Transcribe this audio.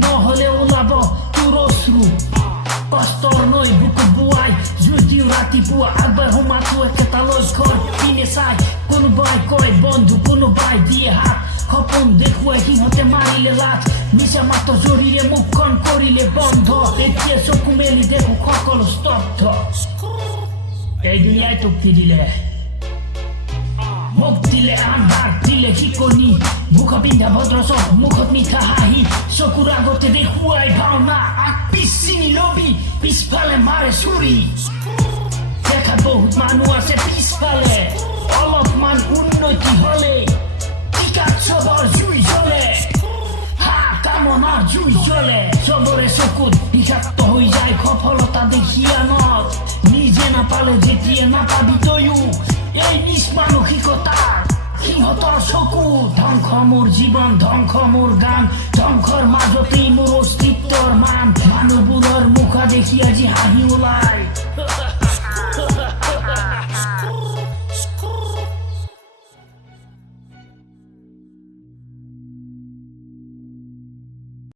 নহলে ওলাব তোৰ অশ্ৰু কষ্টৰ নৈ বুকু বোৱাই যদিও ৰাতিপুৱা আগবাৰ সোমাতো একেটা লক্ষ্যৰ পিনে চাই কোনোবাই কয় বন্ধু কোনোবাই দিয়ে হাত সপোন দেখুৱাই সিহঁতে মাৰিলে লাজ মিছা মাত্ৰ জৰিৰে মুখখন কৰিলে বন্ধ এতিয়া চকু মেলি দেখো সকলো স্তব্ধ এই দুনিয়াই তোক কি দিলে মোক দিলে আন্ধাৰ দিলে শিকনি মুখ পিন্ধা ভদ্ৰ চব মুখত মিঠা হাঁহি চকুৰ আগতে দেখুৱাই ভাওনা আগ পিছ চিনি লবি পিছফালে মাৰে চুৰি দেখাত বহুত মানুহ আছে পিছফালে অলপমান উন্নতি হলে টিকাত চবৰ জুই জ্বলে কামনাৰ জুই জ্বলে চবৰে চকুত বিষাক্ত হৈ যায় সফলতা দেখি আনত নিজে নাপালে যেতিয়া নাপাবি তয়ো এই নিজ মানসিকতা সিহঁতৰ চকু ধ্বংস মোৰ জীৱন ধ্বংস মোৰ গান ধ্বংসৰ মাজতেই মোৰ অস্তিত্বৰ মান মানুহবোৰৰ মুখা দেখি আজি হাঁহি ওলাই